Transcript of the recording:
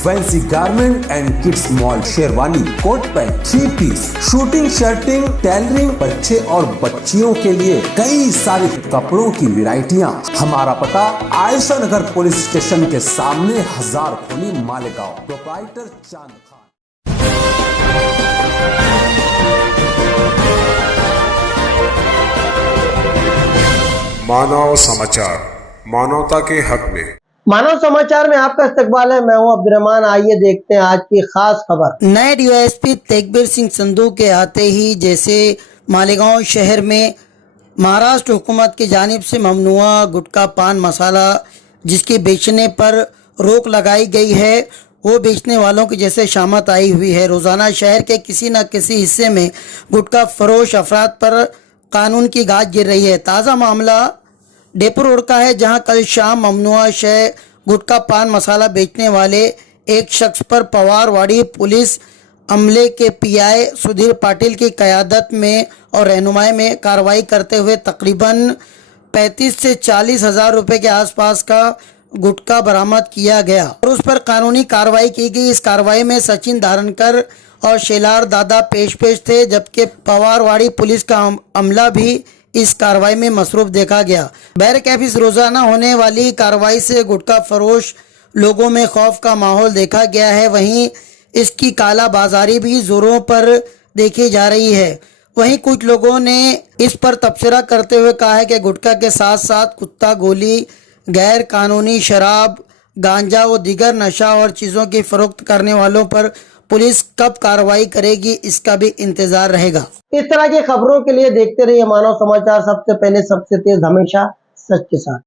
Fancy garment and kids mall, sherwani, coat pant, 3 piece, suiting, shirting, tailoring, बच्चे और बच्चियों के लिए कई सारे कपड़ों की वैरायटियां। हमारा पता आयशा नगर पुलिस स्टेशन के सामने, हजार खोली, मालेगांव। प्रोप्राइटर चांद खान। मानव समाचार, मानवता के हक में। मानव समाचार में आपका इस्तकबाल है। मैं हूं अब्दुर्रहमान। आइए देखते हैं आज की खास खबर। नए डीवाईएसपी तेगबीर सिंह संधू के आते ही जैसे मालेगांव शहर में महाराष्ट्र हुकूमत की जानिब से ममनुआ गुटखा पान मसाला जिसके बेचने पर रोक लगाई गई है, वो बेचने वालों की जैसे शामत आई हुई है। रोज़ाना शहर के किसी न किसी हिस्से में गुटखा फरोश अफराद पर कानून की गाज गिर रही है। ताज़ा मामला डेपुर रोड का है, जहां कल शाम ममनुआ शय गुटखा पान मसाला बेचने वाले एक शख्स पर पवारवाड़ी पुलिस अमले के पीआई सुधीर पाटिल की क़यादत में और रहनुमाई में कार्रवाई करते हुए तकरीबन 35 से 40 हज़ार रुपये के आसपास का गुटखा बरामद किया गया और उस पर कानूनी कार्रवाई की गई। इस कार्रवाई में सचिन धारणकर और शेलार दादा पेश थे, जबकि पवारवाड़ी पुलिस का अमला भी इस कार्रवाई में मसरूफ देखा गया। बहरकैफ रोजाना होने वाली कार्रवाई से गुटखा फरोश लोगों में खौफ का माहौल देखा गया है। वहीं इसकी काला बाजारी भी जोरों पर देखी जा रही है। वहीं कुछ लोगों ने इस पर तबसरा करते हुए कहा है कि गुटखा के साथ साथ कुत्ता गोली, गैर कानूनी शराब, गांजा व दीगर नशा और चीज़ों की फरोख्त करने वालों पर पुलिस कब कार्रवाई करेगी, इसका भी इंतजार रहेगा। इस तरह की खबरों के लिए देखते रहिए मानव समाचार। सबसे पहले, सबसे तेज, हमेशा सच के साथ।